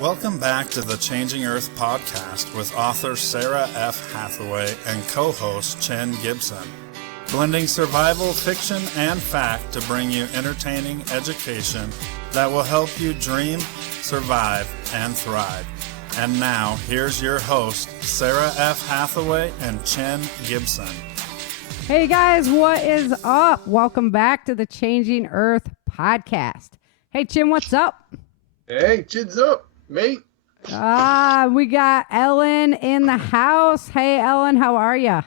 Welcome back to the Changing Earth podcast with author Sarah F. Hathaway and co-host Chen Gibson. Blending survival, fiction, and fact to bring you entertaining education that will help you dream, survive, and thrive. And now, here's your host, Sarah F. Hathaway and Chen Gibson. Hey guys, what is up? Welcome back to the Changing Earth podcast. Hey Chen, what's up? Hey, Chin's up, mate. We got Ellen in the house. Hey Ellen, how are you?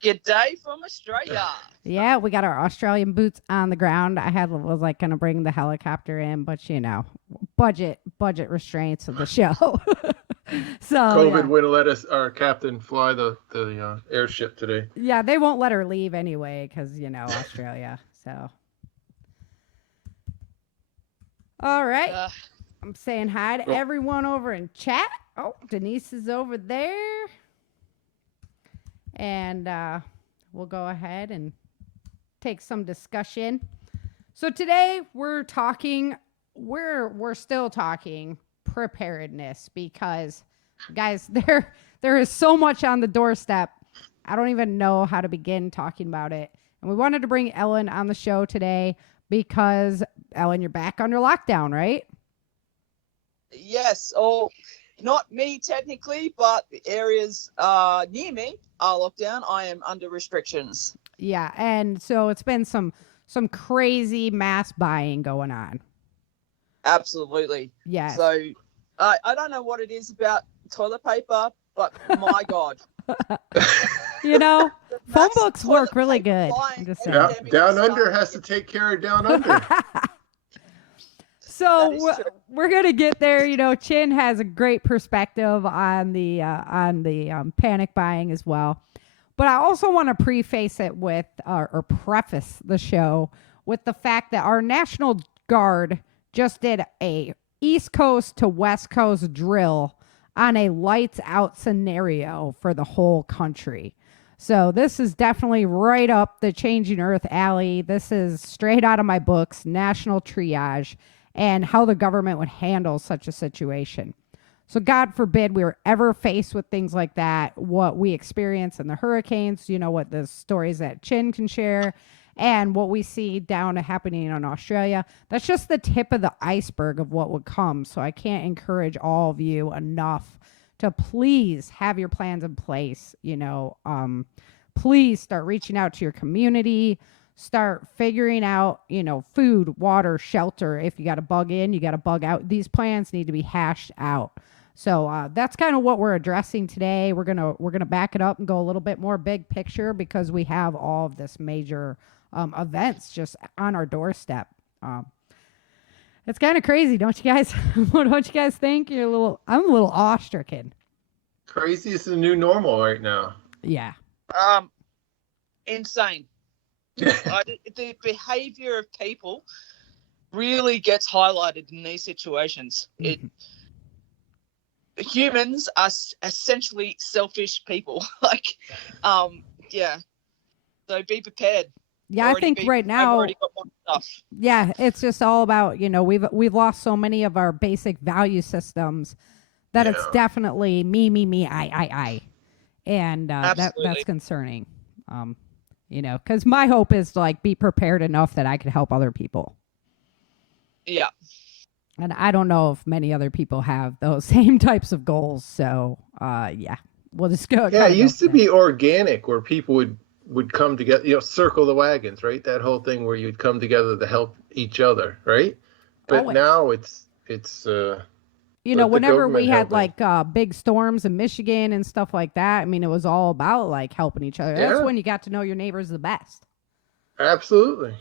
Good day from Australia. Yeah, we got our Australian boots on the ground. Was like gonna bring the helicopter in, but you know, budget restraints of the show. So COVID wouldn't let our captain fly the airship today. Yeah, they won't let her leave anyway because you know Australia. So all right, I'm saying hi to everyone over in chat. Oh, Denise is over there. And we'll go ahead and take some discussion. So today we're still talking preparedness because, guys, there is so much on the doorstep. I don't even know how to begin talking about it. And we wanted to bring Ellen on the show today because, Ellen, you're back under lockdown, right? Yes, or not me technically, but the areas near me are locked down. I am under restrictions. Yeah, and so it's been some crazy mass buying going on. Absolutely. Yeah. So I don't know what it is about toilet paper, but my God. You know, phone books work really good. I'm just saying. Down Under has to take care of Down Under. So we're gonna get there. You know, Chin has a great perspective on the panic buying as well. But I also want to preface it with or preface the show with the fact that our National Guard just did a East Coast to West Coast drill on a lights out scenario for the whole country. So this is definitely right up the Changing Earth alley. This is straight out of my books, National Triage, and how the government would handle such a situation. So God forbid we were ever faced with things like that, what we experience in the hurricanes, you know, what the stories that Chin can share, and what we see down happening in Australia. That's just the tip of the iceberg of what would come. So I can't encourage all of you enough to please have your plans in place. You know, please start reaching out to your community. Start figuring out, you know, food, water, shelter. If you got to bug in, you got to bug out. These plans need to be hashed out. So that's kind of what we're addressing today. We're gonna back it up and go a little bit more big picture because we have all of this major events just on our doorstep. It's kind of crazy, don't you guys? Don't you guys think? I'm a little awe-stricken. Crazy is the new normal right now. Yeah. Insane. The behavior of people really gets highlighted in these situations. Humans are essentially selfish people. So be prepared. Yeah, I think right now, I've already got one stuff. Yeah, it's just all about, you know, we've lost so many of our basic value systems that it's definitely me, I. And that's concerning. You know, because my hope is to like be prepared enough that I could help other people. Yeah. And I don't know if many other people have those same types of goals. So, we'll just go. Yeah, it used to be organic where people would come together, you know, circle the wagons, right? That whole thing where you'd come together to help each other, right? But always. Now it's you know, whenever we had like big storms in Michigan and stuff like that, I mean, it was all about like helping each other. Yeah. That's when you got to know your neighbors the best. Absolutely.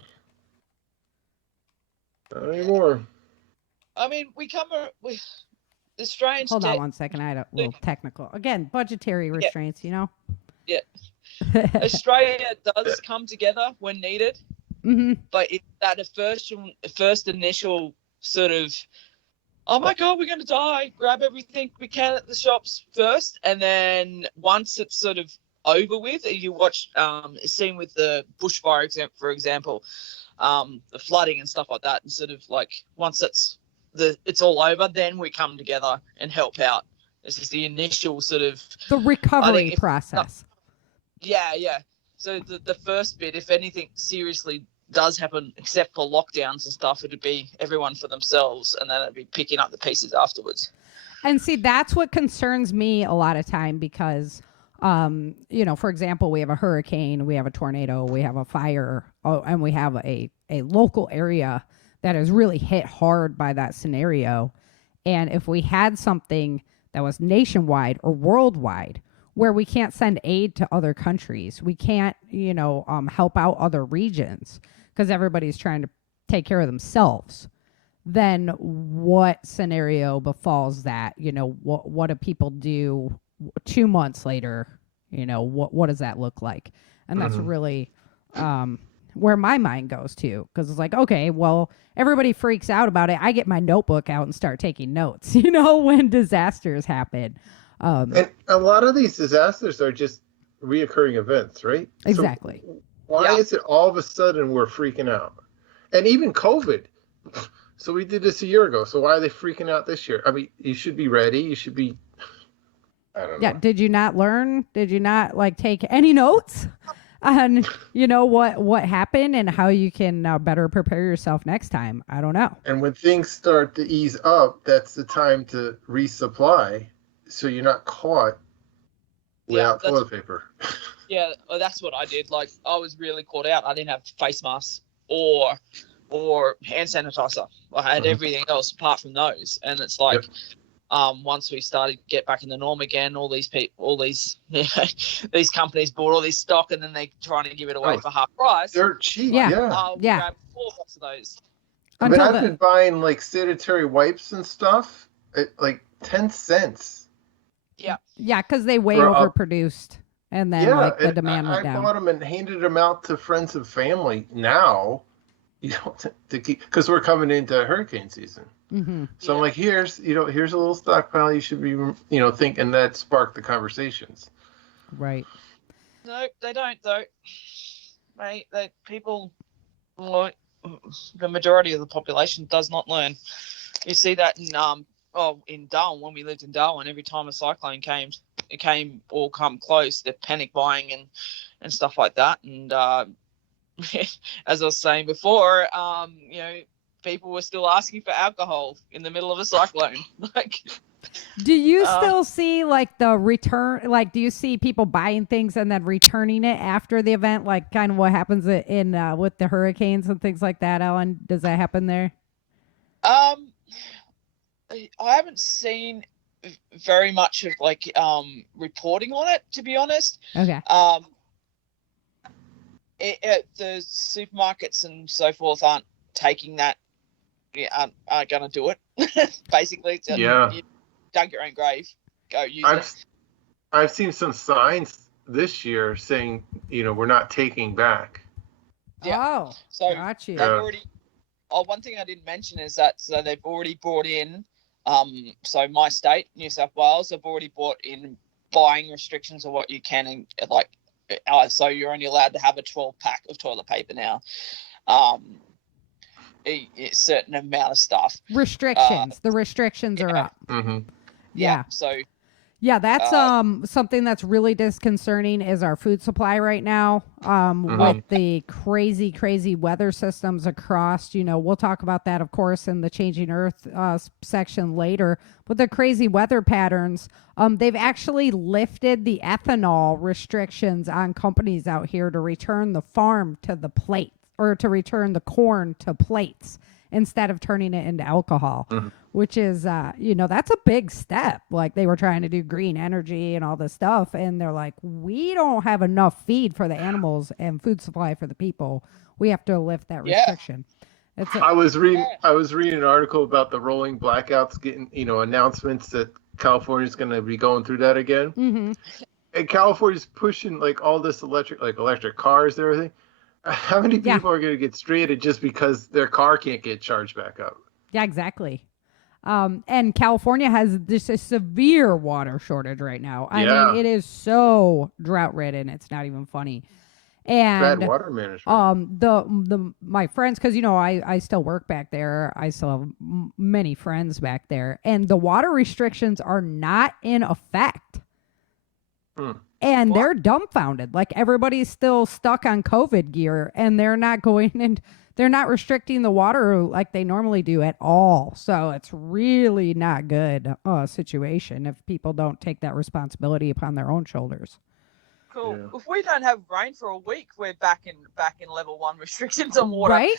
Not anymore. I mean, the strange. Hold on one second. I had a little technical. Again, budgetary restraints, you know? Yeah. Australia does come together when needed, but it's that first initial sort of, oh my God, we're going to die, grab everything we can at the shops first, and then once it's sort of over with, you watch a scene with the bushfire, for example, the flooding and stuff like that, and sort of like once it's all over, then we come together and help out. This is the initial sort of the recovery process. Yeah. So the first bit, if anything seriously does happen, except for lockdowns and stuff, it'd be everyone for themselves, and then it'd be picking up the pieces afterwards. And see, that's what concerns me a lot of time because, for example, we have a hurricane, we have a tornado, we have a fire, and we have a local area that is really hit hard by that scenario. And if we had something that was nationwide or worldwide, where we can't send aid to other countries, we can't, help out other regions because everybody's trying to take care of themselves, then what scenario befalls that? What do people do 2 months later? What does that look like? And that's really where my mind goes to, because it's like, okay, well, everybody freaks out about it. I get my notebook out and start taking notes, when disasters happen. And a lot of these disasters are just reoccurring events, right? Exactly. So why is it all of a sudden we're freaking out? And even COVID. So we did this a year ago. So why are they freaking out this year? I mean, you should be ready. You should be, I don't know. Yeah. Did you not learn? Did you not take any notes on, what happened and how you can better prepare yourself next time? I don't know. And when things start to ease up, that's the time to resupply. So you're not caught without toilet paper. Yeah, well, that's what I did. Like, I was really caught out. I didn't have face masks or hand sanitizer. I had everything else apart from those. And it's like, once we started to get back in the norm again, all these these companies bought all this stock, and then they trying to give it away for half price. They're cheap. Yeah. We grabbed 4 boxes of those. I mean, I've been buying sanitary wipes and stuff at 10 cents. Yeah, because they way overproduced, and then the demand went down. I bought them and handed them out to friends and family now, to keep, because we're coming into hurricane season. Mm-hmm. So I'm like, here's a little stockpile. You should be, thinking that sparked the conversations. Right. No, they don't though. Mate, people, the majority of the population does not learn. You see that in Darwin, when we lived in Darwin, every time a cyclone came or come close, they're panic buying and stuff like that. And as I was saying before, people were still asking for alcohol in the middle of a cyclone. Do you still see the return? Do you see people buying things and then returning it after the event? Kind of what happens in with the hurricanes and things like that, Ellen? Does that happen there? I haven't seen very much of reporting on it, to be honest. Okay. The supermarkets and so forth aren't taking that. Aren't going to do it. Basically, you dug your own grave. Go use it. I've seen some signs this year saying, we're not taking back. Yeah. Oh, so got you. They've already. One thing I didn't mention is that they've already brought in. So my state, New South Wales, have already brought in buying restrictions of what you can and so you're only allowed to have a 12-pack of toilet paper now. A certain amount of stuff. Restrictions. The restrictions are up. Mm-hmm. Yeah. So. Yeah, that's something that's really disconcerting is our food supply right now. With the crazy weather systems across, we'll talk about that, of course, in the Changing Earth section later. But the crazy weather patterns, they've actually lifted the ethanol restrictions on companies out here to return the farm to the plate, or to return the corn to plates instead of turning it into alcohol. Which is, that's a big step. They were trying to do green energy and all this stuff. And they're like, we don't have enough feed for the animals and food supply for the people. We have to lift that restriction. I was reading an article about the rolling blackouts getting, announcements that California's going to be going through that again. Mm-hmm. And California's pushing all this electric cars and everything. How many people are going to get stranded just because their car can't get charged back up? Yeah, exactly. And California has just a severe water shortage right now. I mean, it is so drought ridden. It's not even funny. Bad And water management. my friends, because I still work back there. I still have many friends back there, and the water restrictions are not in effect. And they're dumbfounded. Like, everybody's still stuck on COVID gear, and they're not going and they're not restricting the water like they normally do at all. So it's really not good situation if people don't take that responsibility upon their own shoulders. Cool. Yeah. If we don't have rain for a week, we're back in level 1 restrictions on water. Right?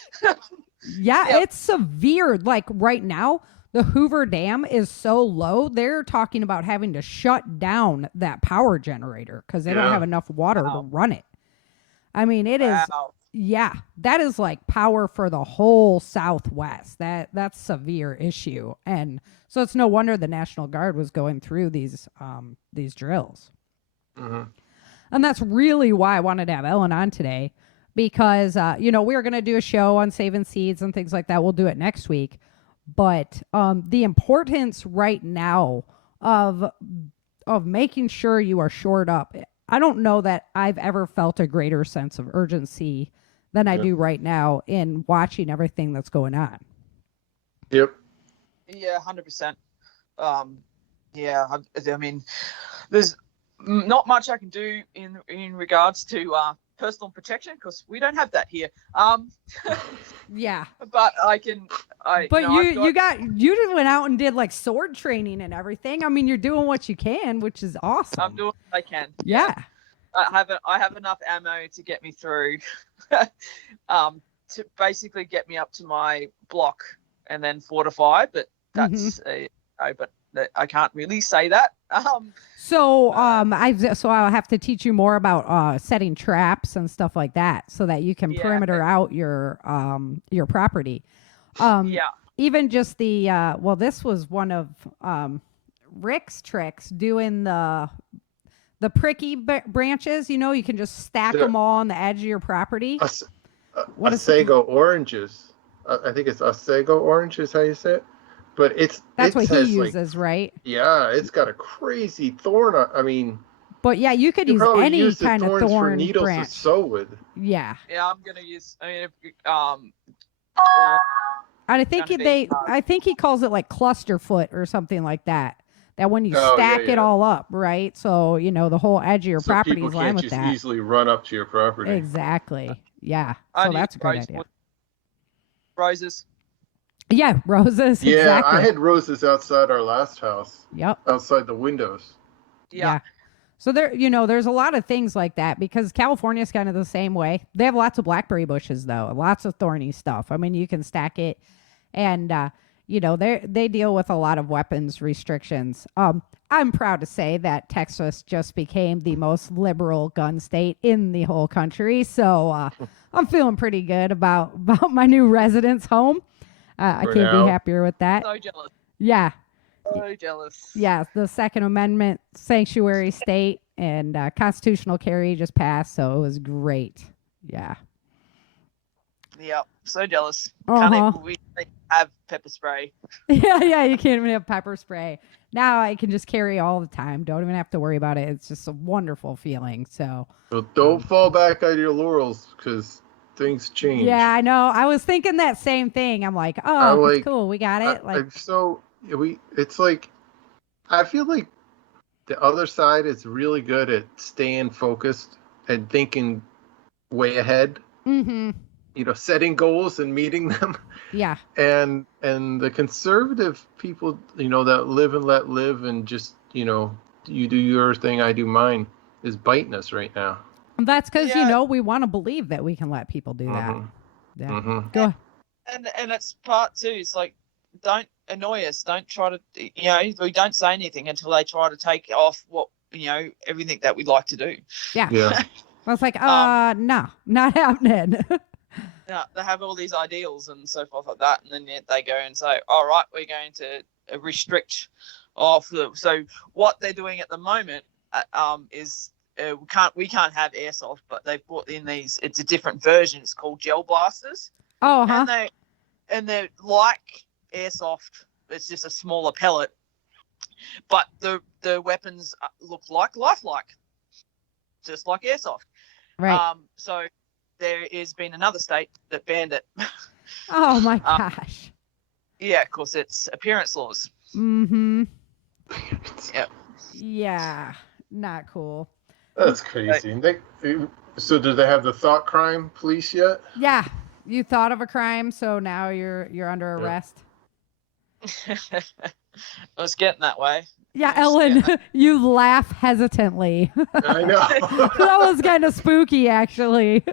Yeah, Yep. it's severe. Like, right now, the Hoover Dam is so low, they're talking about having to shut down that power generator because they don't have enough water to run it. I mean, it is. Yeah, that is like power for the whole Southwest. That's severe issue. And so it's no wonder the National Guard was going through these drills. Mm-hmm. And that's really why I wanted to have Ellen on today, because we were going to do a show on saving seeds and things like that. We'll do it next week. But the importance right now of making sure you are shored up, I don't know that I've ever felt a greater sense of urgency than I do right now in watching everything that's going on. Yep. Yeah, 100%. Yeah, I mean, there's not much I can do in regards to personal protection because we don't have that here. Yeah, but I can. You went out and did like sword training and everything. I mean, you're doing what you can, which is awesome. I'm doing what I can. Yeah. I have enough ammo to get me through, to basically get me up to my block and then fortify. But that's but I can't really say that. So I'll have to teach you more about setting traps and stuff like that, so that you can perimeter out your property. Even just this was one of Rick's tricks, doing the pricky branches. You can just stack them all on the edge of your property. Otsego oranges. I think it's Otsego orange is how you say it. But that's what he uses, right? Yeah, it's got a crazy thorn on. I mean, but yeah, you could use any kind of thorn for needles branch. to sew with. Yeah. Yeah, I'm gonna use. I mean, and I think he calls it like cluster foot or something like that. That when you stack it all up, right? So the whole edge of your property is lined with that. People can't just easily run up to your property. Exactly. Yeah. So that's a great idea. Roses. Yeah, roses. Yeah, exactly. I had roses outside our last house. Yep. Outside the windows. Yeah. So there's a lot of things like that because California's kind of the same way. They have lots of blackberry bushes though, lots of thorny stuff. I mean, you can stack it, and they deal with a lot of weapons restrictions. I'm proud to say that Texas just became the most liberal gun state in the whole country. So I'm feeling pretty good about my new residence home. I can't be happier with that. So jealous. Yeah. So jealous. Yeah, the Second Amendment sanctuary state and constitutional carry just passed, so it was great. Yeah. Yeah, so jealous. Can't even have pepper spray. Yeah, you can't even have pepper spray. Now I can just carry all the time. Don't even have to worry about it. It's just a wonderful feeling. So don't fall back on your laurels because things change. Yeah, I know. I was thinking that same thing. I'm like, it's cool. We got it. It's like, I feel like the other side is really good at staying focused and thinking way ahead. Mm-hmm. Setting goals and meeting them. Yeah. And the conservative people, that live and let live and just, you do your thing, I do mine, is biting us right now. That's because we want to believe that we can let people do that. Yeah. Mm-hmm. Go ahead. And that's part two. It's like, don't annoy us. Don't try to, we don't say anything until they try to take off what everything that we'd like to do. Yeah. I was like, no, not happening. Yeah, they have all these ideals and so forth like that, and then they go and say, all right, we're going to restrict off. So what they're doing at the moment is. We can't have airsoft, but they've brought in these. It's a different version. It's called gel blasters. Oh, huh. And they're like airsoft. It's just a smaller pellet, but the weapons look like lifelike, just like airsoft. Right. So there has been another state that banned it. Oh my gosh. Yeah, of course, it's appearance laws. Mm-hmm. Yep. Yeah. Not cool. That's crazy. So do they have the thought crime police yet? Yeah. You thought of a crime, so now you're under arrest. I was getting that way. Yeah, Ellen, you laugh hesitantly. I know. That was kind of spooky, actually.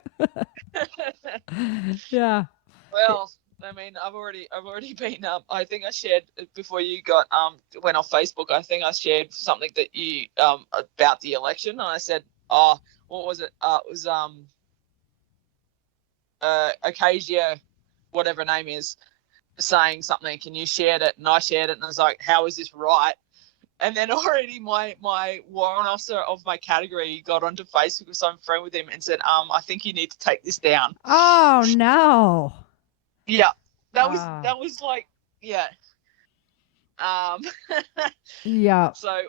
Yeah. Well, I mean, I've already been. I think I shared before you got went off Facebook. I think I shared something that you about the election, and I said, "Oh, what was it? It was Acacia, whatever her name is, saying something, and you shared it, and I shared it, and I was like, how is this right?" And then already my warrant officer of my category got onto Facebook because I'm friend with him and said, I think you need to take this down. Oh no. Yeah. That was like, yeah. Yeah. So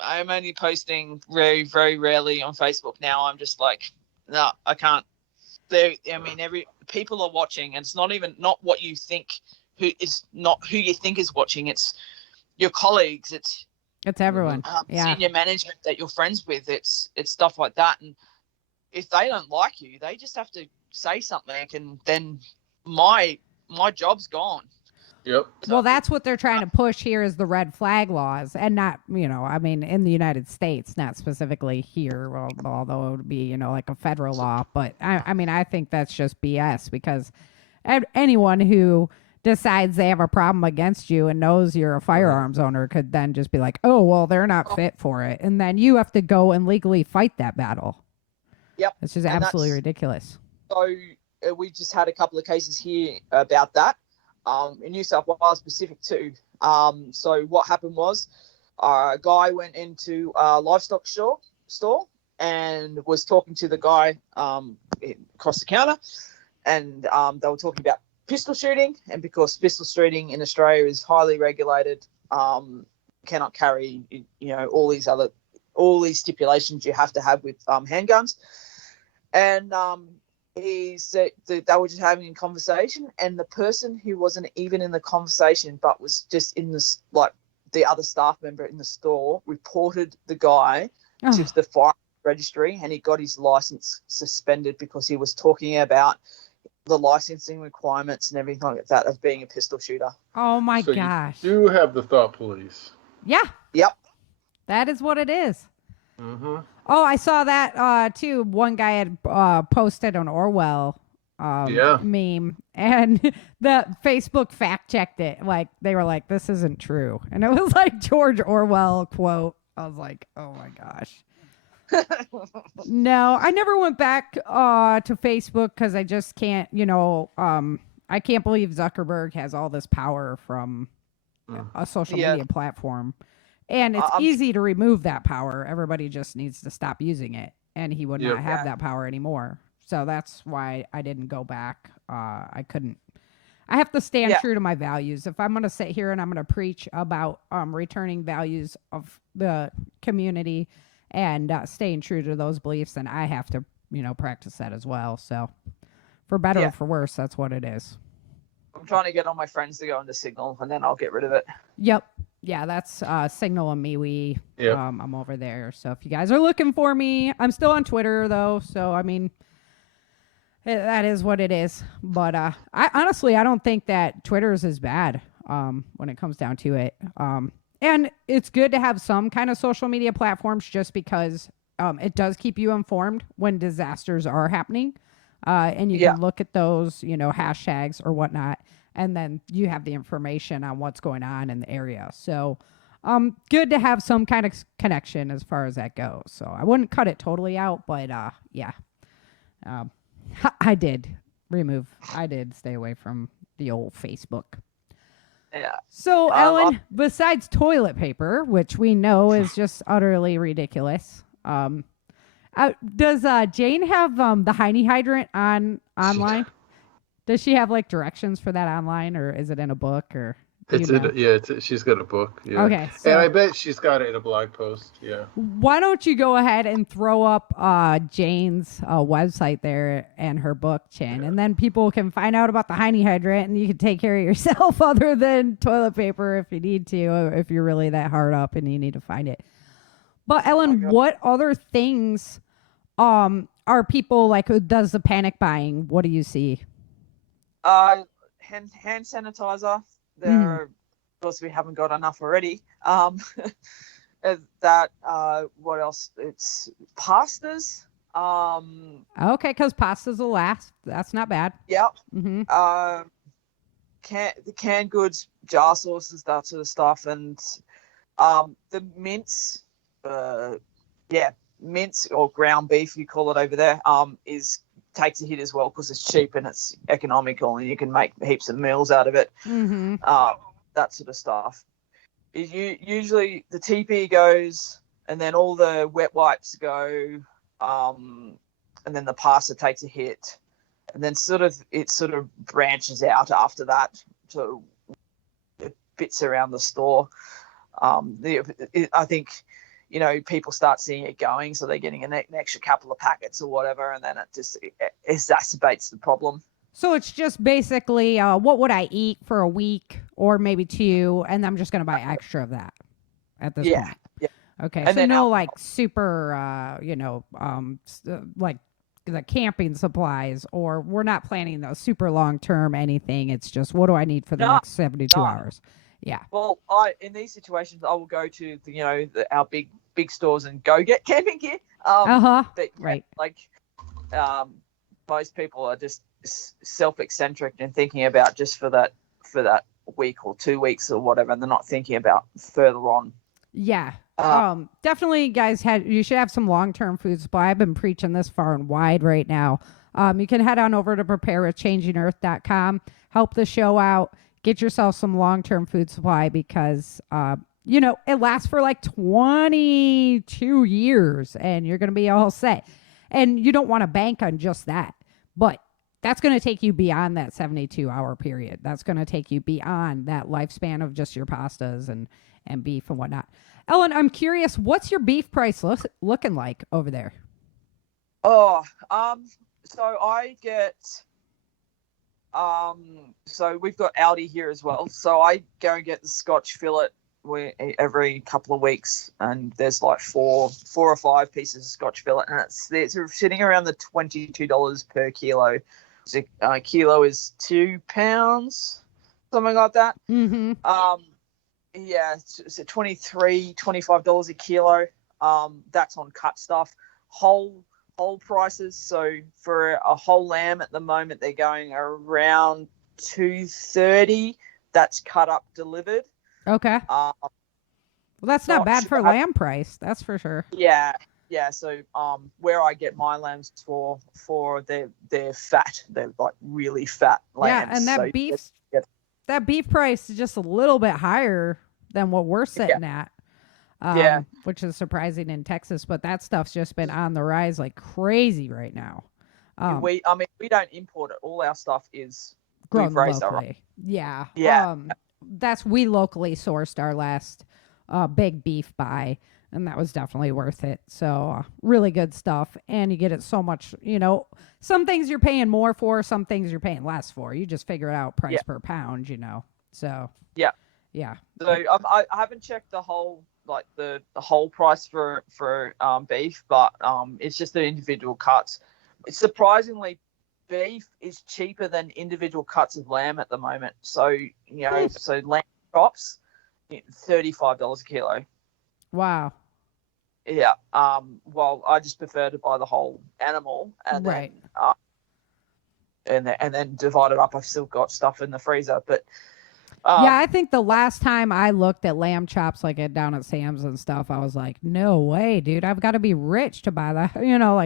I'm only posting very, very rarely on Facebook now. I'm just like, no, I can't. People are watching, and it's not what you think, who you think is watching. It's your colleagues. It's everyone. Senior management that you're friends with. It's stuff like that. And if they don't like you, they just have to say something, and then my job's gone. Yep. Well, that's what they're trying to push here is the red flag laws, and not, I mean, in the United States, not specifically here, well, although it would be, like a federal law. But I mean, I think that's just BS, because anyone who decides they have a problem against you and knows you're a firearms owner could then just be like, oh, well, they're not fit for it. And then you have to go and legally fight that battle. Yep. It's just absolutely ridiculous. So we just had a couple of cases here about that. In New South Wales specific too. So what happened was a guy went into a livestock store and was talking to the guy across the counter, and they were talking about pistol shooting, and because pistol shooting in Australia is highly regulated, cannot carry all these stipulations you have to have with handguns, and he said that they were just having a conversation, and the person who wasn't even in the conversation but was just in this, like the other staff member in the store, reported the guy to the fire registry, and he got his license suspended because he was talking about the licensing requirements and everything like that of being a pistol shooter. Oh my gosh. You do have the thought police. Yeah. Yep. That is what it is. Mm-hmm. Oh, I saw that too. One guy had posted an Orwell meme, and the Facebook fact checked it. Like, they were like, this isn't true. And it was like George Orwell quote. I was like, oh my gosh. No, I never went back to Facebook because I just can't, I can't believe Zuckerberg has all this power from a social media platform. And it's easy to remove that power. Everybody just needs to stop using it, and he would not have that power anymore. So that's why I didn't go back. I couldn't. I have to stand true to my values. If I'm going to sit here and I'm going to preach about returning values of the community and staying true to those beliefs, then I have to, practice that as well. So for better or for worse, that's what it is. I'm trying to get all my friends to go into Signal, and then I'll get rid of it. Yep. Yeah, that's Signal and me. I'm over there. So if you guys are looking for me, I'm still on Twitter though. So I mean, that is what it is. But I honestly, I don't think that Twitter is as bad when it comes down to it. And it's good to have some kind of social media platforms, just because it does keep you informed when disasters are happening, and you can look at those, hashtags or whatnot. And then you have the information on what's going on in the area. So good to have some kind of connection as far as that goes. So I wouldn't cut it totally out, but I did stay away from the old Facebook. Yeah. So Ellen, besides toilet paper, which we know is just utterly ridiculous, does Jane have the Heine hydrant online? Does she have like directions for that online, or is it in a book, or She's got a book. Yeah. Okay, so and I bet she's got it in a blog post. Yeah. why don't you go ahead and throw up Jane's website there and her book, Chin, and then people can find out about the Heine hydrant, and you can take care of yourself other than toilet paper if you need to, or if you're really that hard up and you need to find it. But Ellen, what other things are people like? Who does the panic buying? What do you see? Hand sanitizer. There, of course, we haven't got enough already. That what else? It's pastas. Okay, because pastas will last. That's not bad. Yep. Mm-hmm. The canned goods, jar sauces, that sort of stuff, and the mince. Mince or ground beef, you call it over there. Takes a hit as well because it's cheap and it's economical and you can make heaps of meals out of it. Mm-hmm. That sort of stuff. Usually the TP goes and then all the wet wipes go, and then the pasta takes a hit, and then it sort of branches out after that to bits around the store. I think, people start seeing it going, so they're getting an extra couple of packets or whatever, and then it just exacerbates the problem. So it's just basically, what would I eat for a week or maybe 2, and I'm just going to buy extra of that at this point. Yeah. Okay. And so then no, like super, like the camping supplies, or we're not planning those super long term anything. It's just, what do I need for the next 72 hours? Yeah. Well, in these situations, I will go to our big stores and go get camping gear. But, right. Most people are just self-eccentric and thinking about just for that week or 2 weeks or whatever, and they're not thinking about further on. Yeah. Definitely, guys, you should have some long-term food supply. I've been preaching this far and wide right now. You can head on over to preparewithchangingearth.com, help the show out. Get yourself some long-term food supply because, it lasts for like 22 years and you're going to be all set. And you don't want to bank on just that. But that's going to take you beyond that 72-hour period. That's going to take you beyond that lifespan of just your pastas and beef and whatnot. Ellen, I'm curious, what's your beef price looking like over there? So I get... so we've got Aldi here as well. So I go and get the Scotch fillet every couple of weeks, and there's like four or five pieces of Scotch fillet, and it's sitting around the $22 per kilo. So, kilo is £2, something like that. Mm-hmm. It's $25 a kilo. That's on cut stuff. Whole prices. So for a whole lamb at the moment, they're going around $2.30. That's cut up, delivered. Okay. Well, that's not bad for lamb price. That's for sure. Yeah. So where I get my lambs for they're fat. They're like really fat lambs. Yeah, and that that beef price is just a little bit higher than what we're sitting at. Which is surprising in Texas, but that stuff's just been on the rise like crazy right now. We don't import it. All our stuff is grown raised locally. Yeah. We locally sourced our last big beef buy, and that was definitely worth it. So really good stuff, and you get it so much. Some things you're paying more for, some things you're paying less for. You just figure it out price per pound. So yeah. So I haven't checked the whole the whole price for beef, but it's just the individual cuts. Surprisingly, beef is cheaper than individual cuts of lamb at the moment. So so lamb chops, $35 a kilo. Wow. Yeah. Well, I just prefer to buy the whole animal and then divide it up. I've still got stuff in the freezer, but. I think the last time I looked at lamb chops down at Sam's and stuff, I was like, no way, dude. I've got to be rich to buy that.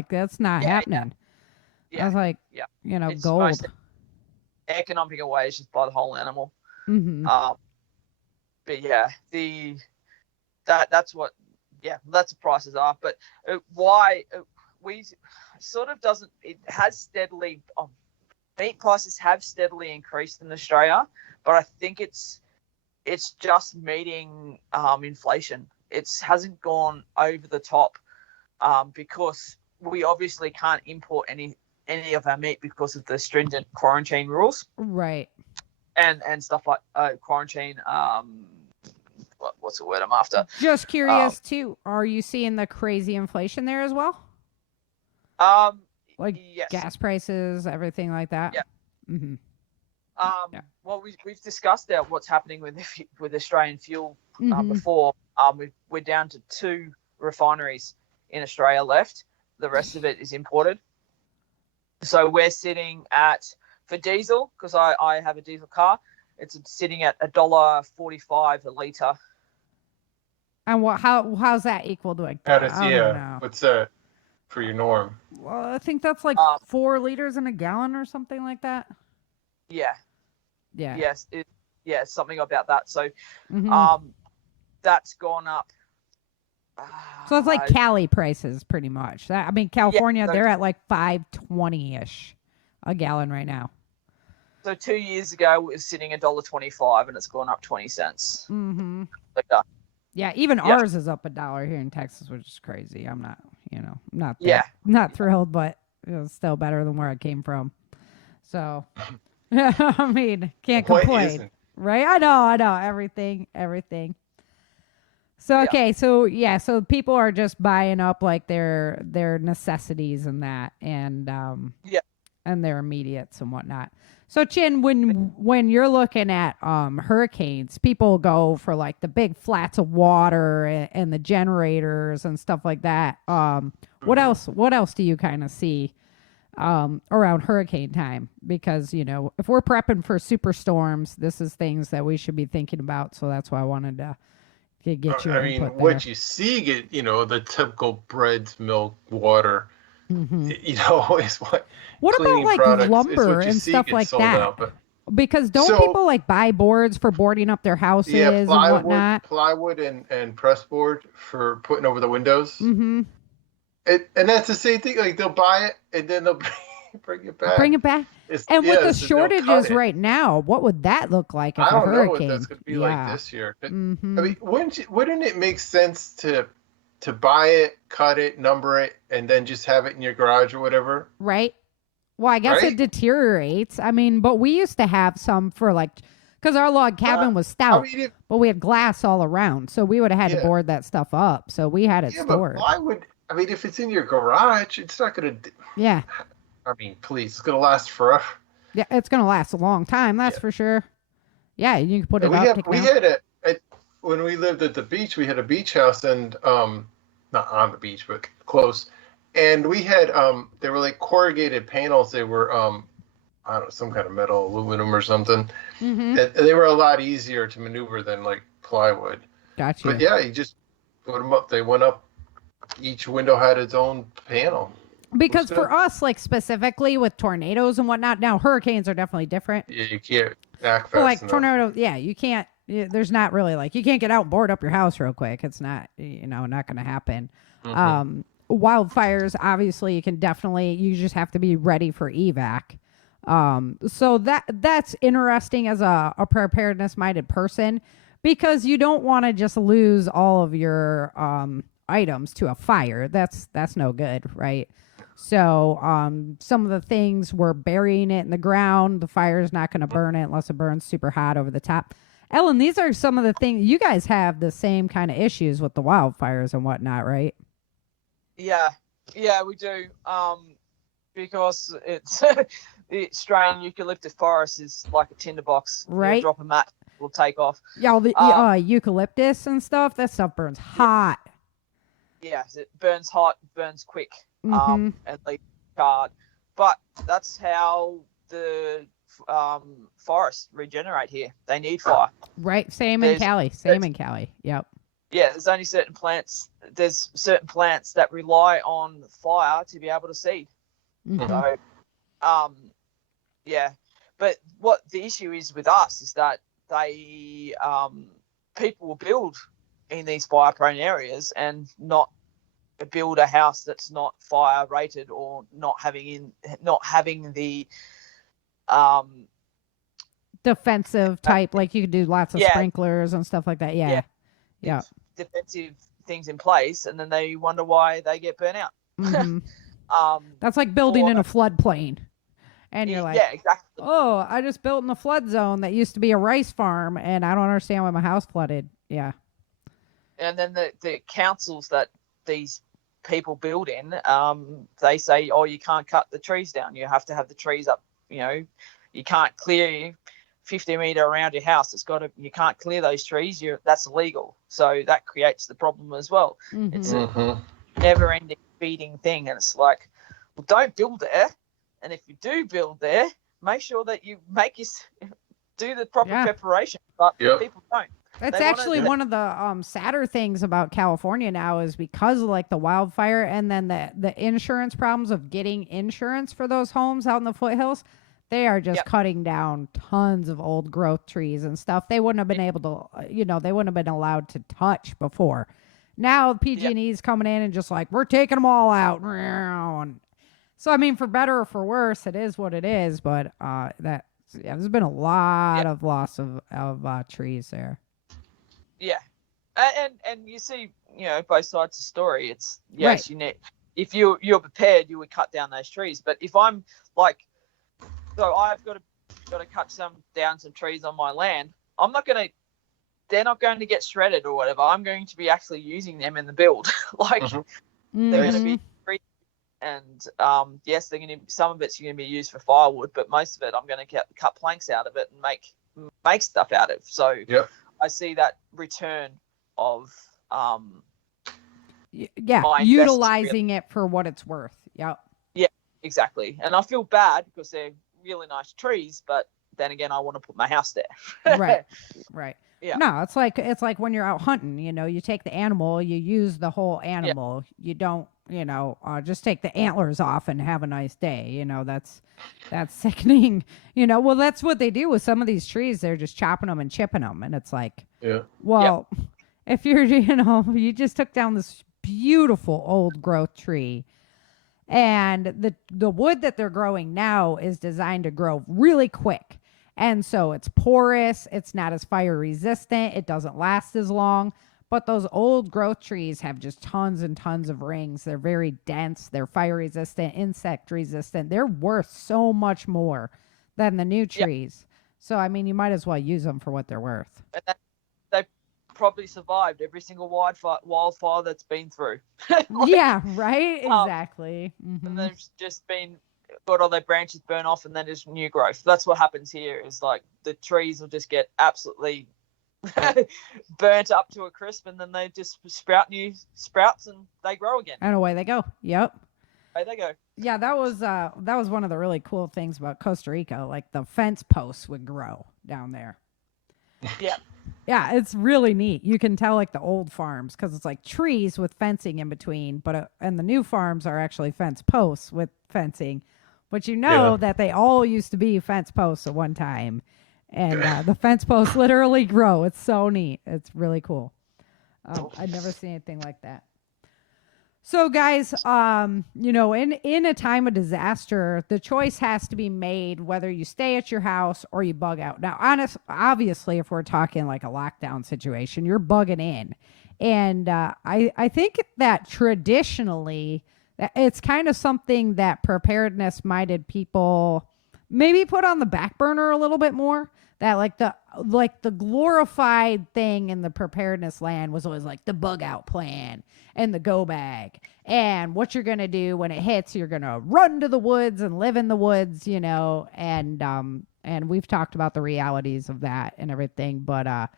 That's not happening. Yeah. I was like, it's gold. Most economical way is just buy the whole animal. Mm-hmm. But that's what the prices are. But why we sort of doesn't, it has steadily, meat prices have steadily increased in Australia, but I think it's it's just meeting inflation. It hasn't gone over the top because we obviously can't import any of our meat because of the stringent quarantine rules. Right. And stuff like quarantine. What's the word I'm after? Just curious too. Are you seeing the crazy inflation there as well? Like yes. gas prices, everything like that. Yeah. Mm-hmm. Well, we've discussed what's happening with Australian fuel before. We're down to 2 refineries in Australia left. The rest of it is imported. So we're sitting at, for diesel, because I have a diesel car, it's sitting at $1.45 a litre. And how's that equal to I don't know. What's that for your norm? Well, I think that's like 4 liters in a gallon or something like that. Yeah. Yeah. Yes. Something about that. So, that's gone up. So it's like Cali prices, pretty much. California, they're at like $5.20-ish a gallon right now. So 2 years ago, it was sitting at $1.25, and it's gone up 20 cents. Mm-hmm. Like, yeah, even ours is up $1 here in Texas, which is crazy. I'm not thrilled, but it's still better than where I came from. So, I mean, can't complain, right? I know, everything. So okay, so people are just buying up like their necessities and that, and and their immediates and whatnot. So Chin, when you're looking at hurricanes, people go for like the big flats of water and the generators and stuff like that. What else do you kind of see around hurricane time? Because if we're prepping for superstorms, this is things that we should be thinking about. So that's why I wanted to get your input there. What you see, the typical breads, milk, water. Is what about like products, lumber and stuff like that? Because don't people like buy boards for boarding up their houses and whatnot? Plywood and press board for putting over the windows. Mm-hmm. And that's the same thing. Like they'll buy it and then they'll bring it back. And with the shortages right now, what would that look like if a hurricane? I don't know what that's going to be like this year. I mean, wouldn't it make sense to buy it, cut it, number it, and then just have it in your garage or whatever? Right. Well, I guess it deteriorates. I mean, but we used to have some for like, because our log cabin was stout, but we had glass all around, so we would have had to board that stuff up. So we had it stored. But if it's in your garage, it's not going to. Yeah. I mean, please, it's going to last forever. Yeah, it's going to last a long time, that's for sure. Yeah, you can put it up. We had when we lived at the beach, we had a beach house, and not on the beach, but close. And we had they were like corrugated panels. They were I don't know, some kind of metal, aluminum or something. Mm-hmm. And they were a lot easier to maneuver than like plywood. Gotcha. But yeah, you just put them up. They went up. Each window had its own panel. Because for us, like specifically with tornadoes and whatnot, now hurricanes are definitely different. Yeah, you can't act fast like enough. tornadoes, you can't. There's not really like you can't get out and board up your house real quick. It's not not going to happen. Mm-hmm. Wildfires, obviously, you just have to be ready for evac. So that's interesting as a preparedness minded person, because you don't want to just lose all of your items to a fire. That's no good, right? So some of the things, we're burying it in the ground. The fire's not going to burn it unless it burns super hot over the top. Ellen, these are some of the things you guys have the same kind of issues with the wildfires and whatnot, right? Yeah, we do. Because it's the Australian eucalyptus forest is like a tinderbox. Right. You drop a mat, will take off. Yeah, the eucalyptus and stuff. That stuff burns hot. Yeah, it burns hot, burns quick, mm-hmm. and leaves charred. But that's how the forests regenerate here. They need fire. Right. Same in Cali. Yep. Yeah, there's only certain plants. There's certain plants that rely on fire to be able to seed. Mm-hmm. So, but what the issue is with us is that they people will build in these fire-prone areas and not build a house that's not fire rated or not having the defensive type, like you could do lots of Yeah. sprinklers and stuff like that. Yeah. Yeah. Defensive things in place, and then they wonder why they get burnt out. Mm-hmm. That's like building in a floodplain. And you're like, yeah, exactly. Oh, I just built in a flood zone that used to be a rice farm, and I don't understand why my house flooded. Yeah. And then the councils that these people build in, they say, oh, you can't cut the trees down. You have to have the trees up. You can't clear 50 meter around your house. You can't clear those trees. That's illegal. So that creates the problem as well. Mm-hmm. It's a never-ending feeding thing, and it's like, well, don't build there. And if you do build there, make sure that you do the proper preparation. But people don't. That's actually one of the sadder things about California now is because of like the wildfire and then the insurance problems of getting insurance for those homes out in the foothills. They are just cutting down tons of old growth trees and stuff. They wouldn't have been able to, they wouldn't have been allowed to touch before. Now PG&E's coming in and just like, we're taking them all out. So, I mean, for better or for worse, it is what it is. But there's been a lot of loss of trees there. Yeah, and you see, both sides of the story. It's yes, you need, if you're prepared, you would cut down those trees. But if I'm like, so I've got to cut down some trees on my land. They're not going to get shredded or whatever. I'm going to be actually using them in the build. Like they're going to be trees, and yes, they're going to, some of it's going to be used for firewood, but most of it I'm going to cut planks out of it and make stuff out of. So I see that return of utilizing it for what it's worth. Yeah, exactly. And I feel bad because they're really nice trees, but then again, I want to put my house there. Right. Yeah. No, it's like when you're out hunting. You take the animal, you use the whole animal. You don't, just take the antlers off and have a nice day. That's sickening. Well, that's what they do with some of these trees. They're just chopping them and chipping them, and it's like, if you're, you just took down this beautiful old growth tree, and the wood that they're growing now is designed to grow really quick. And so it's porous, it's not as fire resistant, it doesn't last as long. But those old growth trees have just tons and tons of rings. They're very dense, they're fire resistant, insect resistant. They're worth so much more than the new trees. So, I mean, you might as well use them for what they're worth. And they probably survived every single wildfire that's been through. Yeah, right? Exactly. And they've just got all their branches burn off and then just new growth. That's what happens here, is like the trees will just get absolutely burnt up to a crisp, and then they just sprout new sprouts and they grow again. And away they go. Yep. Away they go. Yeah, that was one of the really cool things about Costa Rica. Like the fence posts would grow down there. Yeah. Yeah, it's really neat. You can tell like the old farms because it's like trees with fencing in between, but and the new farms are actually fence posts with fencing. But that they all used to be fence posts at one time. And the fence posts literally grow. It's so neat. It's really cool. I've never seen anything like that. So, guys, in a time of disaster, the choice has to be made whether you stay at your house or you bug out. Now, obviously, if we're talking like a lockdown situation, you're bugging in. And I think that traditionally, it's kind of something that preparedness-minded people maybe put on the back burner a little bit more. That like the glorified thing in the preparedness land was always like the bug out plan and the go bag. And what you're going to do when it hits, you're going to run to the woods and live in the woods, and we've talked about the realities of that and everything. But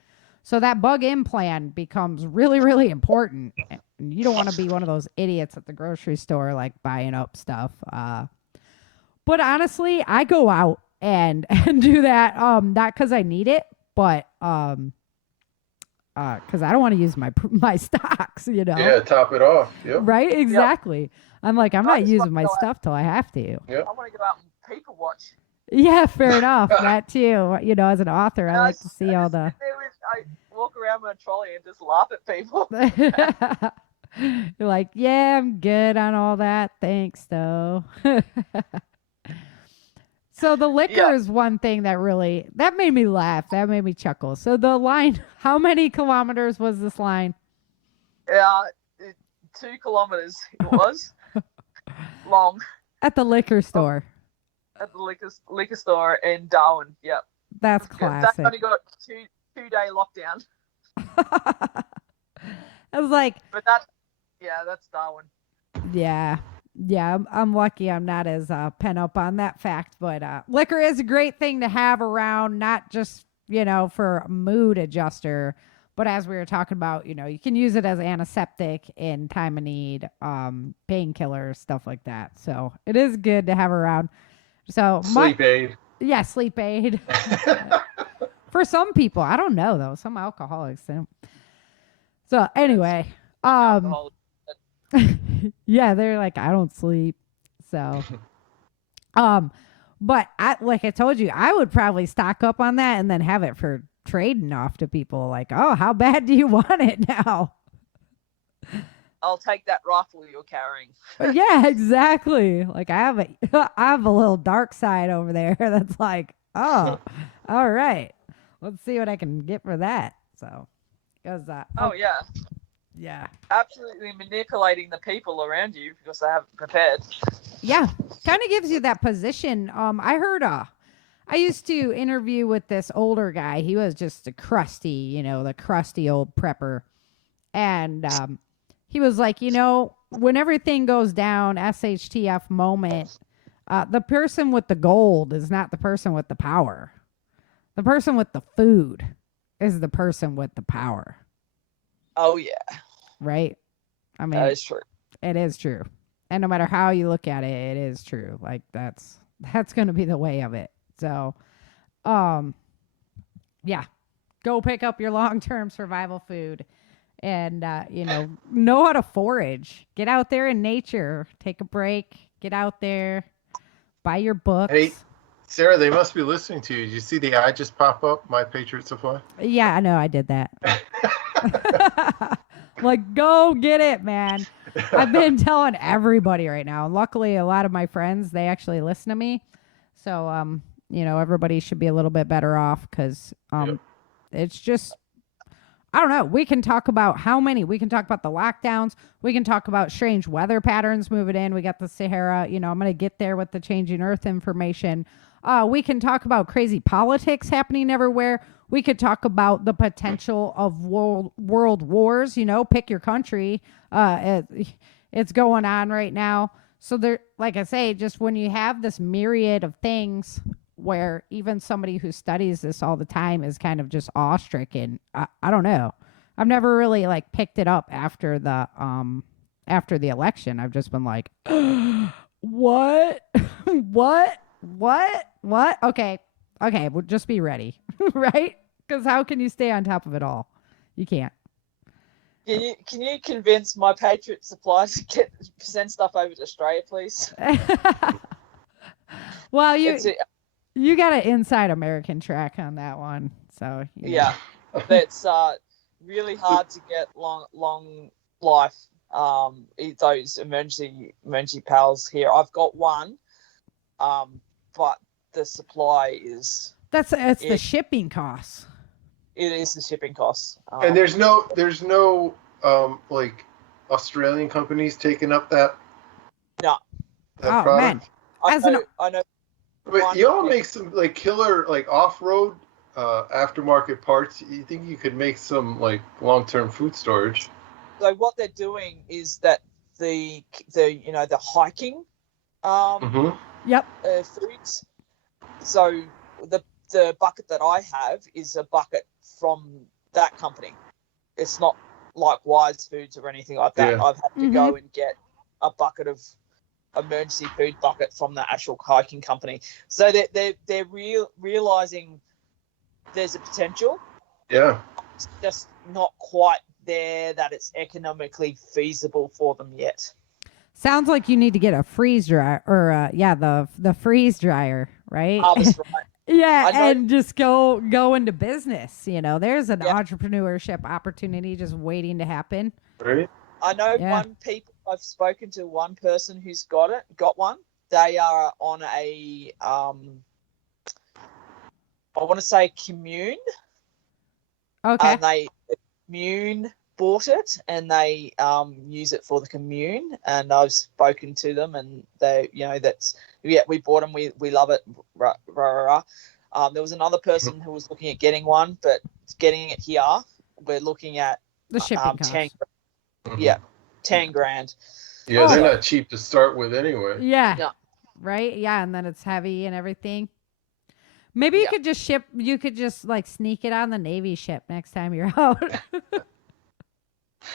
so that bug in plan becomes really, really important. And you don't want to be one of those idiots at the grocery store, like buying up stuff. But honestly, I go out and do that, not because I need it, but because I don't want to use my stocks, Yeah, top it off. Yep. Right? Exactly. Yep. I'm like, I'm not using my stuff till I have to. Yep. I want to go out and people watch. Yeah, fair enough. That too. As an author, I like to see all the. I walk around with a trolley and just laugh at people. You're like, yeah, I'm good on all that. Thanks, though. So the liquor is one thing that made me laugh. That made me chuckle. So the line, how many kilometers was this line? 2 kilometers it was long. At the liquor store. At the liquor store in Darwin. Yep. That's classic. That's only got two-day lockdown. I was like, but that's Darwin. Yeah, I'm lucky I'm not as pent up on that fact, but liquor is a great thing to have around, not just, for a mood adjuster, but as we were talking about, you can use it as antiseptic in time of need, painkillers, stuff like that. So it is good to have around. So sleep aid. Yeah, sleep aid. For some people, I don't know though. Some alcoholics don't. So anyway, yeah, they're like, I don't sleep. So, but like I told you, I would probably stock up on that and then have it for trading off to people. Like, oh, how bad do you want it now? I'll take that rifle you're carrying. Yeah, exactly. Like I have a little dark side over there that's like, oh, all right, let's see what I can get for that. So, because yeah, absolutely manipulating the people around you because they haven't prepared. Yeah, kind of gives you that position. I heard I used to interview with this older guy. He was just a crusty, the crusty old prepper, and he was like, when everything goes down, SHTF moment, the person with the gold is not the person with the power. The person with the food is the person with the power. Oh, yeah. Right? I mean, that is true. It is true. And no matter how you look at it, it is true. Like that's going to be the way of it. So, yeah, go pick up your long-term survival food and, know how to forage. Get out there in nature. Take a break. Get out there. Buy your books. Hey, Sarah, they must be listening to you. Did you see the ad just pop up? My Patriot Supply? Yeah, I know. I did that. Like, go get it, man. I've been telling everybody right now. And luckily, a lot of my friends, they actually listen to me. So, everybody should be a little bit better off because it's just, I don't know. We can talk about we can talk about the lockdowns. We can talk about strange weather patterns moving in. We got the Sahara. I'm going to get there with the changing earth information. We can talk about crazy politics happening everywhere. We could talk about the potential of world wars, pick your country. It's going on right now. So there, like I say, just when you have this myriad of things where even somebody who studies this all the time is kind of just awestricken. I don't know. I've never really picked it up after the election. I've just been like, what? What? Okay. Well, just be ready, right? Because how can you stay on top of it all? You can't. Can you convince my Patriot Supply to send stuff over to Australia, please? Well, you got an inside American track on that one, so yeah, that's really hard to get long life. Those emergency pals here. I've got one, but the supply is the shipping costs. It is the shipping costs. And there's no Australian companies taking up that. No. That product. Man, I know. But y'all make some killer off-road aftermarket parts. You think you could make some long-term food storage? So what they're doing is that the hiking foods. So the bucket that I have is a bucket from that company. It's not like Wise Foods or anything like that. Yeah. I've had to go and get a bucket of emergency food bucket from the actual hiking company. So they're realizing there's a potential. Yeah. It's just not quite there that it's economically feasible for them yet. Sounds like you need to get a freeze dryer or the freeze dryer, right? That's right. Yeah, and just go into business. There's an entrepreneurship opportunity just waiting to happen. Right. I know I've spoken to one person who's got one, they are on a I want to say commune. Okay. And the commune bought it, and they use it for the commune. And I've spoken to them, and they, we bought them. We love it. Rah, rah, rah, rah. There was another person who was looking at getting one, but getting it here, we're looking at The shipping costs. 10 grand. Yeah, they're not cheap to start with anyway. Yeah. No. Right? Yeah, and then it's heavy and everything. Maybe you could just like sneak it on the Navy ship next time you're out.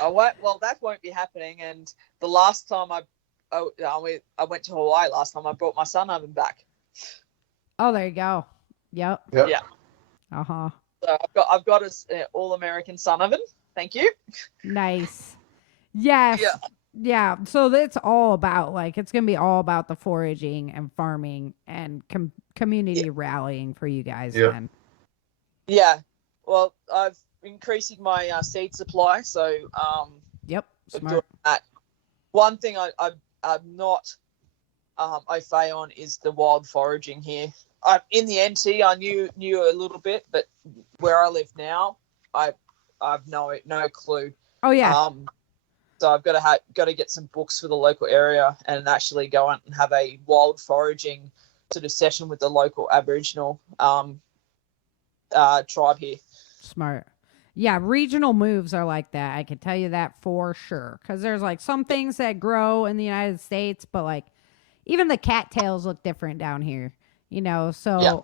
Well, that won't be happening. And the last time I went to Hawaii last time, I brought my sun oven back. Oh, there you go. Yep. Yeah. Uh-huh. So I've got an all-American sun oven. Thank you. Nice. Yes. Yeah. So it's all about it's going to be all about the foraging and farming and community rallying for you guys then. Yeah. Well, I've increasing my seed supply, so Yep. Smart. That. One thing I'm not au fait on is the wild foraging here. In the NT, I knew a little bit, but where I live now, I've no clue. Oh yeah. So I've got to get some books for the local area and actually go out and have a wild foraging sort of session with the local Aboriginal tribe here. Smart. Yeah, regional moves are like that. I can tell you that for sure. Because there's some things that grow in the United States, but even the cattails look different down here. So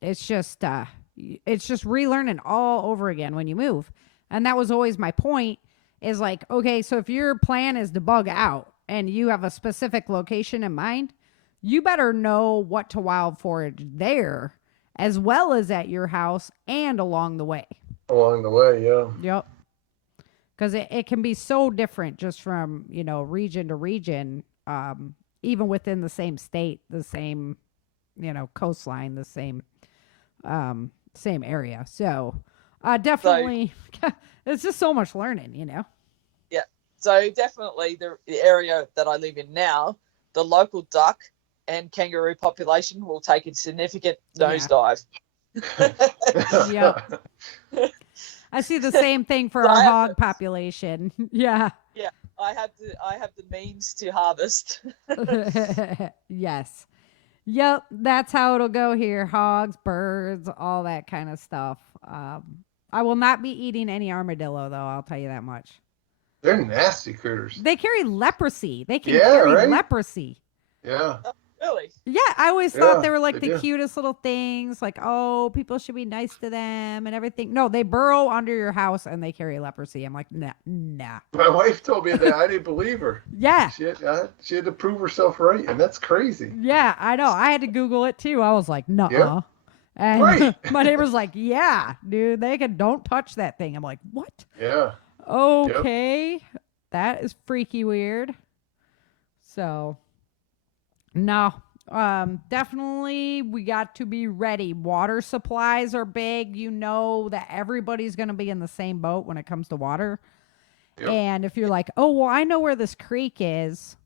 it's just relearning all over again when you move. And that was always my point. Is okay, so if your plan is to bug out and you have a specific location in mind, you better know what to wild forage there as well as at your house and along the way. Along the way, yeah. Yep. Because it can be so different just from, region to region, even within the same state, the same, coastline, the same area. So definitely... It's just so much learning, Yeah. So definitely the area that I live in now, the local duck and kangaroo population will take a significant nosedive. Yeah. I see the same thing for our hog population. Yeah. Yeah. I have the means to harvest. Yes. Yep. That's how it'll go here. Hogs, birds, all that kind of stuff. I will not be eating any armadillo, though. I'll tell you that much. They're nasty critters. They carry leprosy. They can carry leprosy. Yeah. Oh, really? Yeah, I always thought they were the cutest little things. People should be nice to them and everything. No, they burrow under your house and they carry leprosy. I'm like, nah. My wife told me that. I didn't believe her. Yeah. She had to prove herself right, and that's crazy. Yeah, I know. I had to Google it, too. I was like, nuh-uh. Yep. And my neighbor's like, yeah, dude, don't touch that thing. I'm like, what? Yeah. Okay. Yep. That is freaky weird. So, no, definitely we got to be ready. Water supplies are big. That everybody's going to be in the same boat when it comes to water. Yep. And if you're like, oh, well, I know where this creek is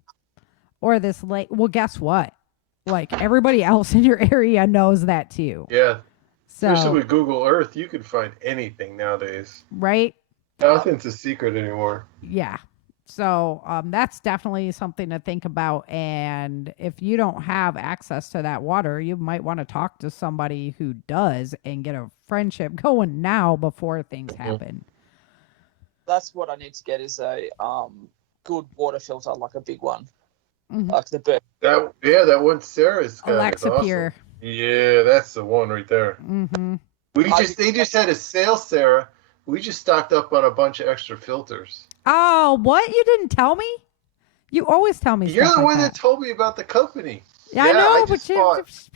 or this lake. Well, guess what? Everybody else in your area knows that too. Yeah. So, especially with Google Earth, you can find anything nowadays. Right? Nothing's a secret anymore. Yeah. So that's definitely something to think about. And if you don't have access to that water, you might want to talk to somebody who does and get a friendship going now before things happen. That's what I need to get is a good water filter, like a big one. Mm-hmm. Like the bird. That one Sarah's got. Alexa awesome. Pure. Yeah, that's the one right there. Mm-hmm. They just had a sale, Sarah. We just stocked up on a bunch of extra filters. Oh, what? You didn't tell me? You always tell me. You're stuff the like one that told me about the company. Yeah, I know,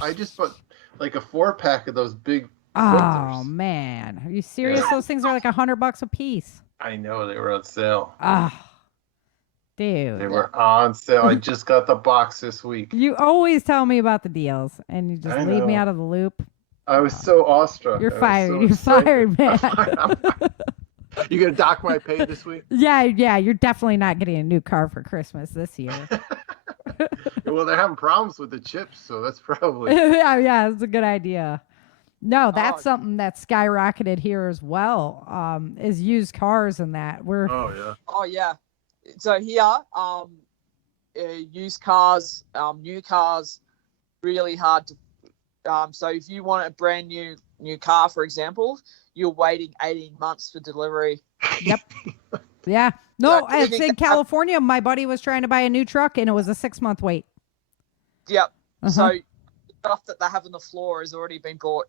I just bought a 4-pack of those big Oh filters. man, are you serious? Yeah. Those things are like $100 a piece. I know, they were on sale. Dude. They were on sale. I just got the box this week. You always tell me about the deals, and you just leave me out of the loop. I was so awestruck. You're fired. You're fired, man. You gonna dock my pay this week? Yeah. You're definitely not getting a new car for Christmas this year. Well, they're having problems with the chips, so that's probably. Yeah, it's a good idea. No, that's something that skyrocketed here as well. Is used cars and that. Oh yeah. Oh yeah. So here, used cars, new cars, really hard to. So if you want a brand new car, for example, you're waiting 18 months for delivery. Yep. Yeah. No, So, it's in California. My buddy was trying to buy a new truck, and it was a 6-month wait. Yep. Uh-huh. So stuff that they have on the floor has already been bought.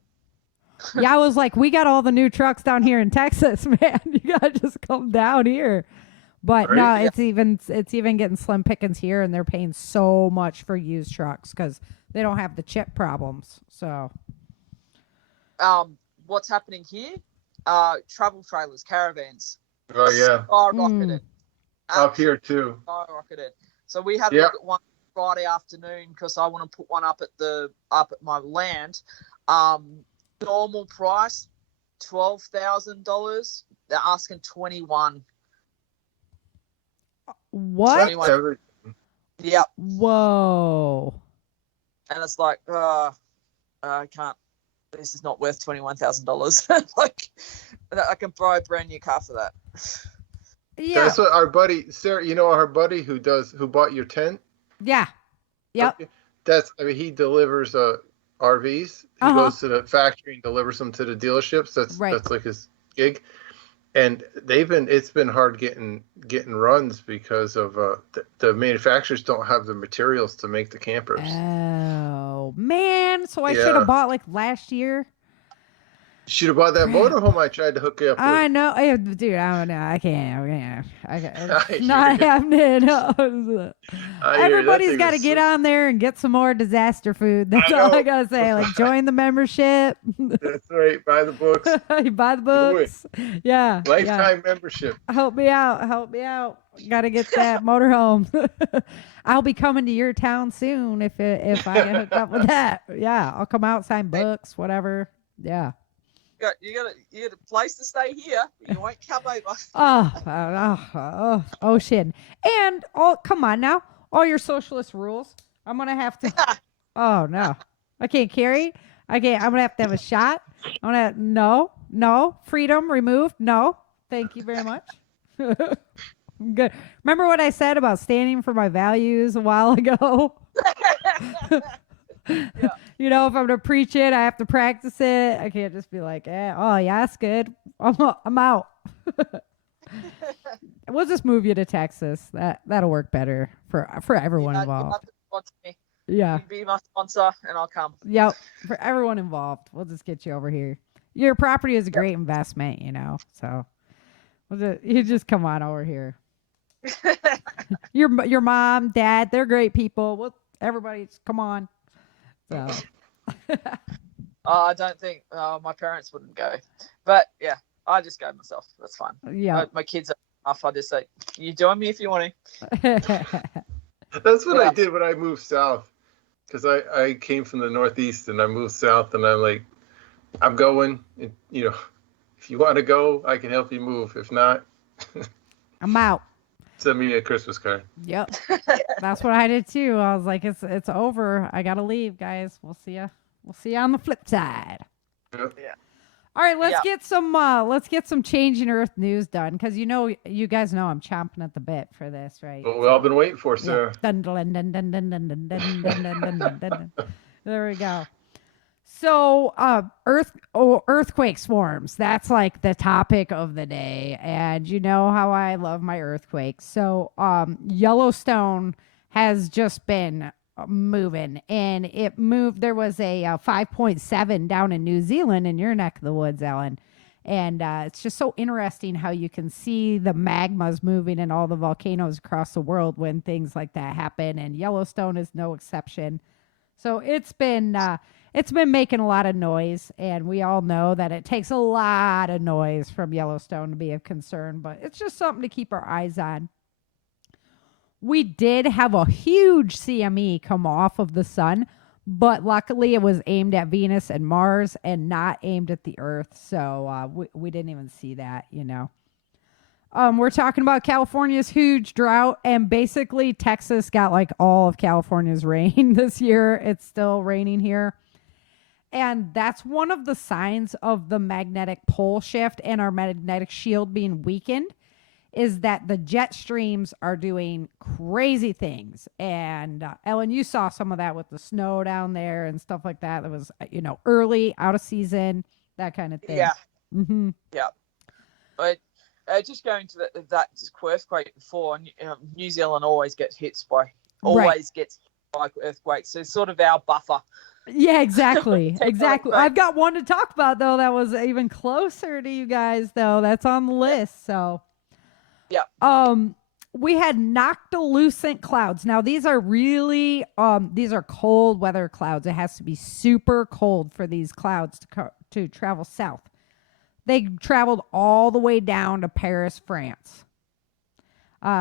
Yeah, I was like, we got all the new trucks down here in Texas, man. You gotta just come down here. But no, Right. it's even getting slim pickings here, and they're paying so much for used trucks because they don't have the chip problems. So, What's happening here? Travel trailers, caravans. Oh yeah. Skyrocketed. Up here too. Skyrocketed. So we had a look at one Friday afternoon because I want to put one up at my land. Normal price $12,000. They're asking 21. what? 21. Yep. Whoa. And it's like, I can't. This is not worth $21,000. Like, I can buy a brand new car for that. Yeah. That's what our buddy Sarah. You know our buddy who bought your tent. Yeah. Yep. He delivers RVs. He goes to the factory and delivers them to the dealerships. That's like his gig. And it's been hard getting runs because of the manufacturers don't have the materials to make the campers. Oh man! So I should have bought like last year. You should have bought that motorhome I tried to hook you up with. I know, dude. I don't know. I can't. It's not happening. Everybody's got to get on there and get some more disaster food. That's all I gotta say. Like, join the membership. That's right. Buy the books. You buy the books. Yeah. Lifetime membership. Help me out. Got to get that motorhome. I'll be coming to your town soon if I get hooked up with that. Yeah, I'll come out, sign books, whatever. Yeah. You got a place to stay here. You won't come over. Ocean. And come on now, all your socialist rules. I'm gonna have to. Oh no, I can't carry. I'm gonna have to have a shot. No freedom removed. No, thank you very much. Good. Remember what I said about standing for my values a while ago? Yeah. You know, if I'm going to preach it, I have to practice it. I can't just be like, oh, yeah, that's good. I'm out. We'll just move you to Texas. That'll work better for everyone involved. Yeah. You be my sponsor, and I'll come. Yep. For everyone involved, we'll just get you over here. Your property is a great investment, you know, so you just come on over here. Your mom, dad, they're great people. Everybody, just come on. So. I don't think my parents wouldn't go, but yeah, I just go myself. That's fine. Yeah, my kids are enough. I just say, you join me if you want to. That's what I did when I moved south, because I came from the Northeast and I moved south, and I'm like, I'm going. And, if you want to go, I can help you move. If not, I'm out. Send me a Christmas card. Yep. That's what I did too. I was like, it's over. I gotta leave, guys. We'll see ya. We'll see you on the flip side. Yep. Yeah. All right, let's get some changing Earth news done, because you guys know I'm chomping at the bit for this, right? Well, we've all been waiting for, Sarah. There we go. So, earthquake swarms. That's like the topic of the day. And you know how I love my earthquakes. So, Yellowstone has just been moving, and it moved. There was a 5.7 down in New Zealand, in your neck of the woods, Ellen. And it's just so interesting how you can see the magmas moving in all the volcanoes across the world when things like that happen. And Yellowstone is no exception. So it's been making a lot of noise, and we all know that it takes a lot of noise from Yellowstone to be of concern, but it's just something to keep our eyes on. We did have a huge CME come off of the sun, but luckily it was aimed at Venus and Mars and not aimed at the Earth, so we didn't even see that, We're talking about California's huge drought, and basically Texas got like all of California's rain this year. It's still raining here. And that's one of the signs of the magnetic pole shift and our magnetic shield being weakened, is that the jet streams are doing crazy things. And Ellen, you saw some of that with the snow down there and stuff like that. That was, early, out of season, that kind of thing. Yeah. Mm-hmm. Yeah. But just going to that earthquake before, New Zealand always gets hit by earthquakes. So it's sort of our buffer. Yeah, exactly. Exactly. I've got one to talk about, though, that was even closer to you guys, though. That's on the list. So, yeah. We had noctilucent clouds. Now, these are really, these are cold weather clouds. It has to be super cold for these clouds to travel south. They traveled all the way down to Paris, France,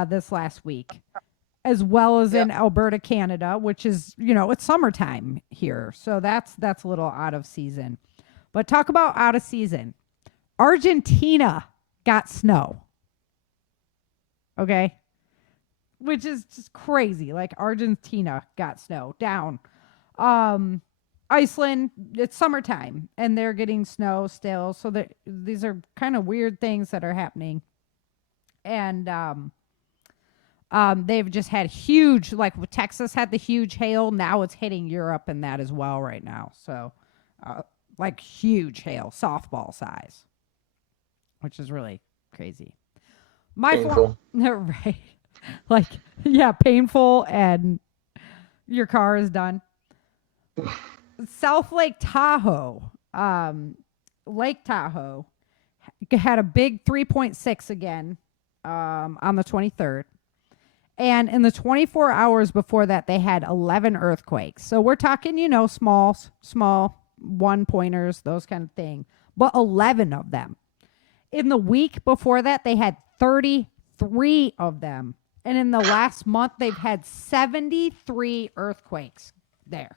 this last week, as well as in Alberta, Canada, which is, it's summertime here. So that's a little out of season. But talk about out of season. Argentina got snow. Okay. Which is just crazy. Like Argentina got snow down. Iceland, it's summertime and they're getting snow still. So that these are kind of weird things that are happening. And they've just had huge, like Texas had the huge hail. Now it's hitting Europe and that as well right now. So like huge hail, softball size, which is really crazy. Painful. Right. Like, yeah, painful, and your car is done. South Lake Tahoe, Lake Tahoe had a big 3.6 again on the 23rd. And in the 24 hours before that, they had 11 earthquakes. So we're talking, small one-pointers, those kind of thing. But 11 of them. In the week before that, they had 33 of them. And in the last month, they've had 73 earthquakes there.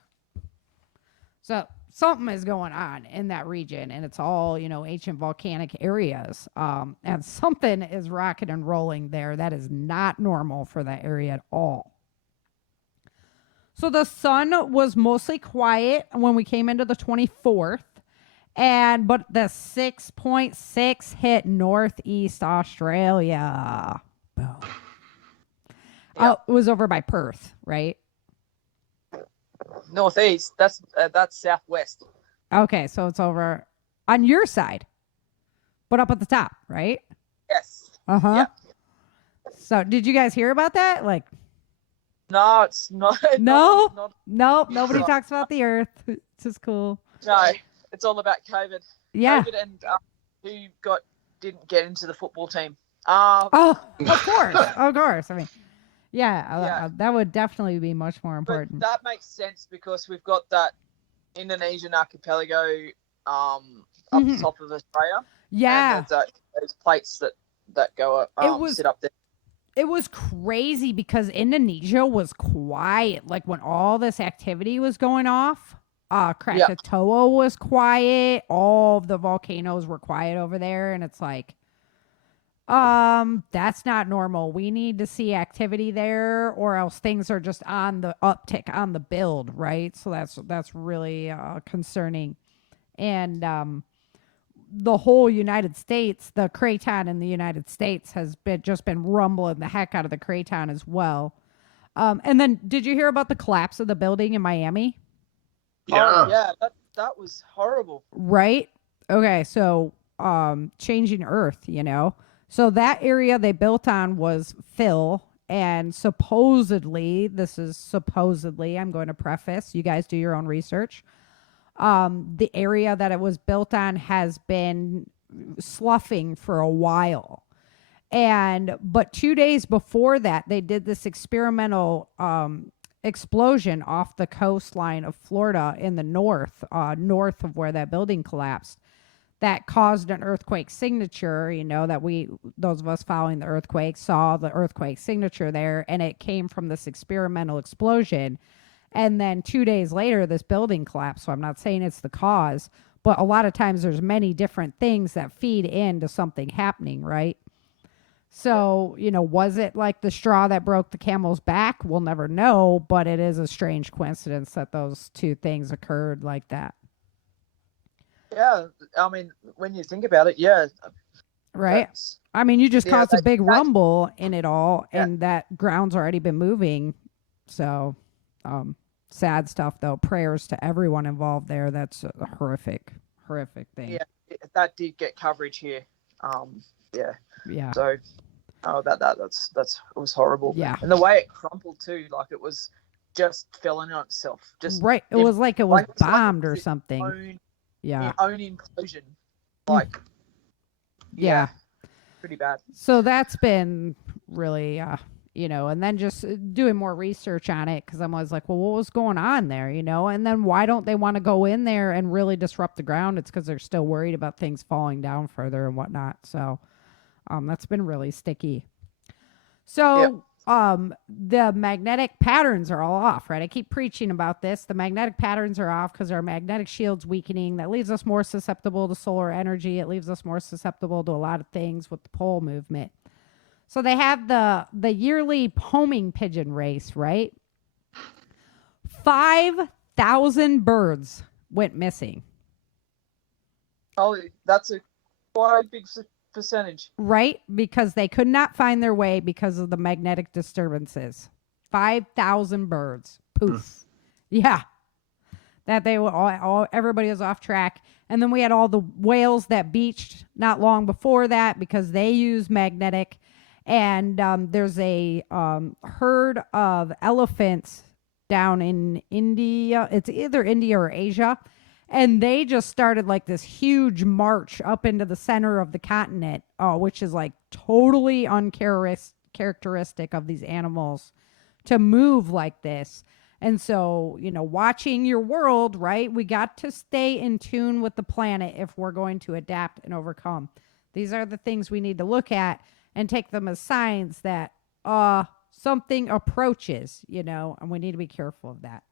So something is going on in that region, and it's all, ancient volcanic areas. And something is rocking and rolling there. That is not normal for that area at all. So the sun was mostly quiet when we came into the 24th. But the 6.6 hit Northeast Australia. Boom. Oh, it was over by Perth, right? Northeast. That's southwest. Okay, so it's over on your side, but up at the top, right? Yes. Uh-huh. Yeah. So did you guys hear about that? Like, no, it's not. No? Not, nope. Nobody talks about the earth. It's just cool. no, it's all about COVID. Yeah. COVID and who didn't get into the football team. Oh, of course. Of course. I mean, yeah, that would definitely be much more important. But that makes sense because we've got that Indonesian archipelago up the top of Australia. Yeah. And those plates that go up, sit up there. It was crazy because Indonesia was quiet. Like when all this activity was going off, Krakatoa was quiet. All of the volcanoes were quiet over there. And it's like, that's not normal. We need to see activity there, or else things are just on the uptick, on the build, right? So that's really concerning. And the whole United States, the craton in the United States has been rumbling the heck out of the craton as well. And then did you hear about the collapse of the building in Miami? Yeah. Oh, yeah, that was horrible. Right? Okay, so changing Earth, So that area they built on was fill, and supposedly, I'm going to preface, you guys do your own research. The area that it was built on has been sloughing for a while. But 2 days before that, they did this experimental explosion off the coastline of Florida in the north of where that building collapsed. That caused an earthquake signature, that those of us following the earthquake saw the earthquake signature there, and it came from this experimental explosion. And then 2 days later, this building collapsed. So I'm not saying it's the cause, but a lot of times there's many different things that feed into something happening, right? So, was it like the straw that broke the camel's back? We'll never know, but it is a strange coincidence that those two things occurred like that. Yeah, I mean, when you think about it, yeah. Right? I mean, you just caused a big rumble in it all, Yeah. and that ground's already been moving. So, sad stuff, though. Prayers to everyone involved there. That's a horrific thing. Yeah, that did get coverage here. Yeah. Yeah. So, about that, it was horrible. Yeah. And the way it crumpled too, like it was just fell in on itself. Just right. It was like it was bombed or its something. Own implosion. Like. Yeah. Pretty bad. So that's been really, and then just doing more research on it, because I'm always like, well, what was going on there, and then why don't they want to go in there and really disrupt the ground? It's because they're still worried about things falling down further and whatnot. So that's been really sticky. So the magnetic patterns are all off, right? I keep preaching about this. The magnetic patterns are off because our magnetic shield's weakening. That leaves us more susceptible to solar energy. It leaves us more susceptible to a lot of things with the pole movement. So they have the yearly homing pigeon race, right? 5,000 birds went missing. Oh, that's quite a big percentage. Right? Because they could not find their way because of the magnetic disturbances. 5,000 birds. Poof. Yeah. That they were all everybody was off track. And then we had all the whales that beached not long before that because they use magnetic. And there's a herd of elephants down in India. It's either India or Asia. And they just started like this huge march up into the center of the continent, which is like totally uncharacteristic of these animals to move like this. And so, watching your world, right? We got to stay in tune with the planet if we're going to adapt and overcome. These are the things we need to look at and take them as signs that something approaches, and we need to be careful of that.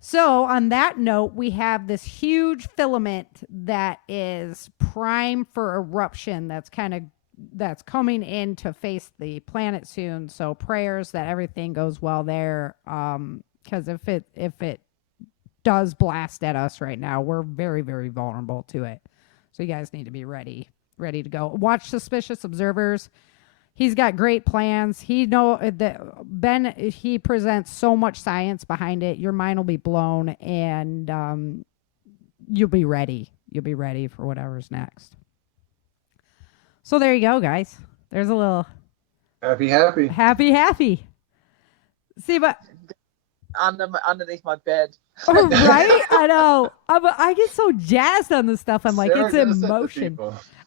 So on that note, we have this huge filament that is prime for eruption that's coming in to face the planet soon. So prayers that everything goes well there. Because if it does blast at us right now, we're very, very vulnerable to it. So you guys need to be ready to go. Watch Suspicious Observers. He's got great plans. He presents so much science behind it. Your mind will be blown, and you'll be ready. You'll be ready for whatever's next. So there you go, guys. There's a little happy. See, but underneath my bed. Right? I know. I get so jazzed on this stuff. I'm like, it's emotion.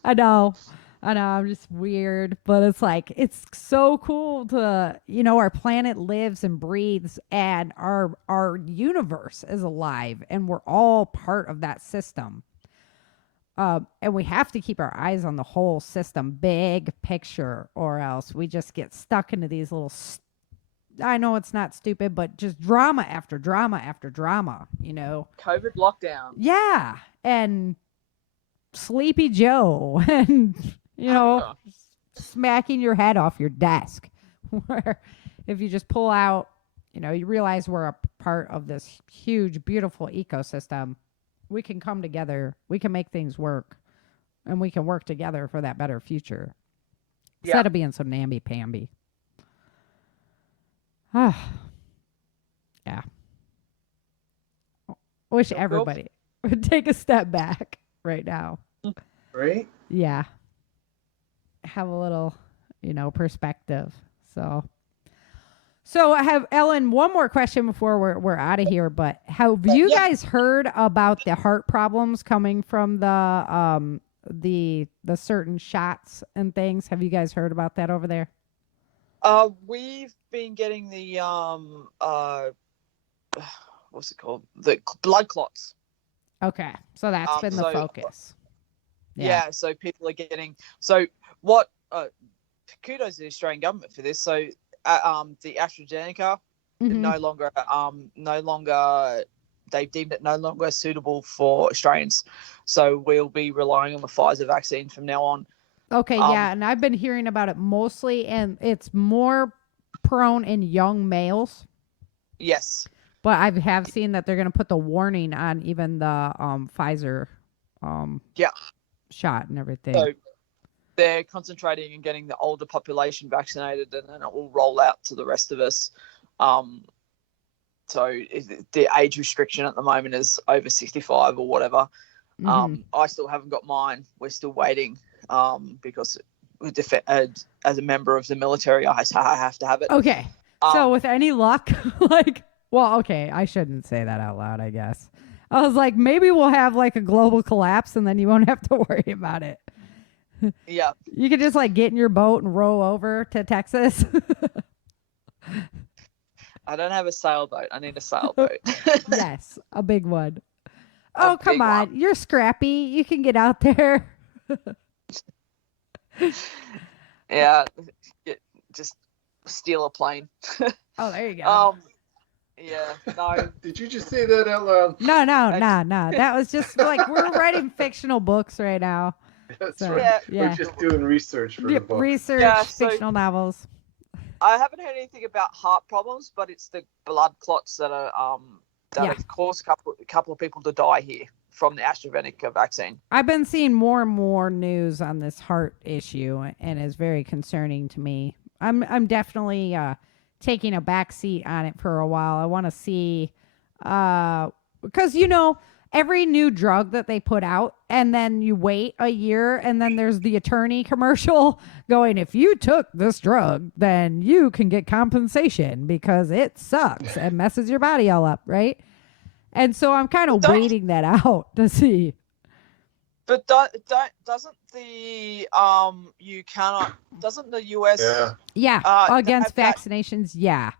I know. I'm just weird, but it's like, it's so cool to, our planet lives and breathes, and our universe is alive, and we're all part of that system. And we have to keep our eyes on the whole system, big picture, or else we just get stuck into these little, I know it's not stupid, but just drama after drama after drama, COVID lockdown. Yeah. And Sleepy Joe and... smacking your head off your desk. Where if you just pull out, you realize we're a part of this huge, beautiful ecosystem. We can come together. We can make things work. And we can work together for that better future. Instead of being so namby-pamby. Yeah. Wish everybody would take a step back right now. Right? Yeah. Have a little, perspective. So I have, Ellen, one more question before we're out of here. But have you guys heard about the heart problems coming from the certain shots and things? Have you guys heard about that over there? We've been getting the what's it called? The blood clots. Okay, so that's been the focus. Yeah, so people are getting what kudos to the Australian government for this. So the AstraZeneca no longer they've deemed it no longer suitable for Australians. So we'll be relying on the Pfizer vaccine from now on. Okay, yeah, and I've been hearing about it mostly, and it's more prone in young males. Yes. But I have seen that they're going to put the warning on even the Pfizer shot and everything. So they're concentrating on getting the older population vaccinated, and then it will roll out to the rest of us. So the age restriction at the moment is over 65 or whatever. I still haven't got mine. We're still waiting because as a member of the military, I have to have it. Okay. So with any luck, I shouldn't say that out loud, I guess. I was like, maybe we'll have like a global collapse and then you won't have to worry about it. Yeah. You could just like get in your boat and row over to Texas. I don't have a sailboat. I need a sailboat. Yes, a big one. Oh, come on. One. You're scrappy. You can get out there. Yeah. Just steal a plane. Oh, there you go. Yeah. No. Did you just say that out loud? No. That was just like we're writing fictional books right now. That's right. Yeah. We're just doing research for the book. Fictional novels. I haven't heard anything about heart problems, but it's the blood clots that are have caused a couple of people to die here from the AstraZeneca vaccine. I've been seeing more and more news on this heart issue, and it's very concerning to me. I'm definitely taking a back seat on it for a while. I want to see because every new drug that they put out, and then you wait a year, and then there's the attorney commercial going, if you took this drug, then you can get compensation because it sucks and messes your body all up, right? And so I'm kind of waiting that out to see. But doesn't the doesn't the US against vaccinations, Yeah,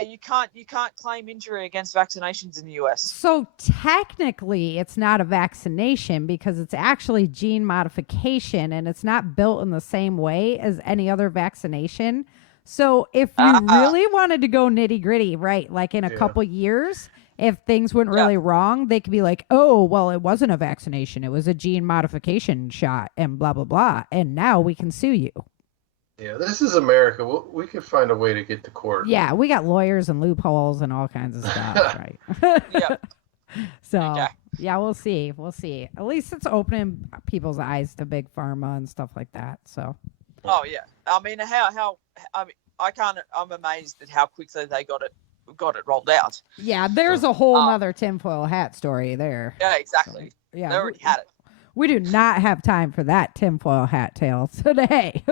you can't claim injury against vaccinations in the US. So technically it's not a vaccination because it's actually gene modification and it's not built in the same way as any other vaccination. So if you really wanted to go nitty gritty, right, like in a couple years, if things went really wrong, they could be like, oh, well, it wasn't a vaccination. It was a gene modification shot and blah, blah, blah. And now we can sue you. Yeah, this is America. We could find a way to get to court. Yeah, we got lawyers and loopholes and all kinds of stuff, right? So, we'll see. We'll see. At least it's opening people's eyes to big pharma and stuff like that. So. Oh yeah, I mean, I'm amazed at how quickly they got it rolled out. Yeah, there's a whole other tinfoil hat story there. Yeah, exactly. So, yeah, they already had it. We do not have time for that tinfoil hat tale today.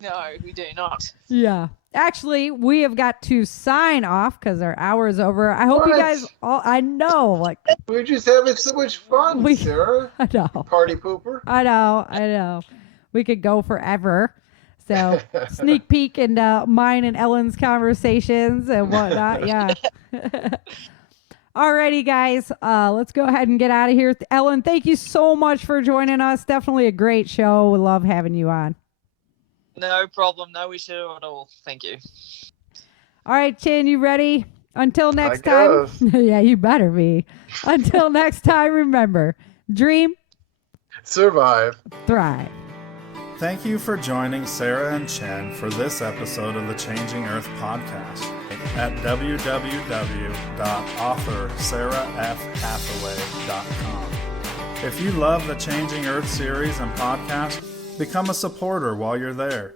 No, we do not. Yeah. Actually, we have got to sign off because our hour is over. I hope you guys all, I know. Like we're just having so much fun, Sarah. I know. Party pooper. I know. We could go forever. So sneak peek into mine and Ellen's conversations and whatnot. Yeah. Alrighty, guys. Let's go ahead and get out of here. Ellen, thank you so much for joining us. Definitely a great show. We love having you on. No problem. No issue at all. Thank you. All right, Chin, you ready? Until next time. Yeah, you better be. Until next time, remember, dream, survive, thrive. Thank you for joining Sarah and Chen for this episode of the Changing Earth podcast at www.authorSarahFHathaway.com. If you love the Changing Earth series and podcast, become a supporter while you're there.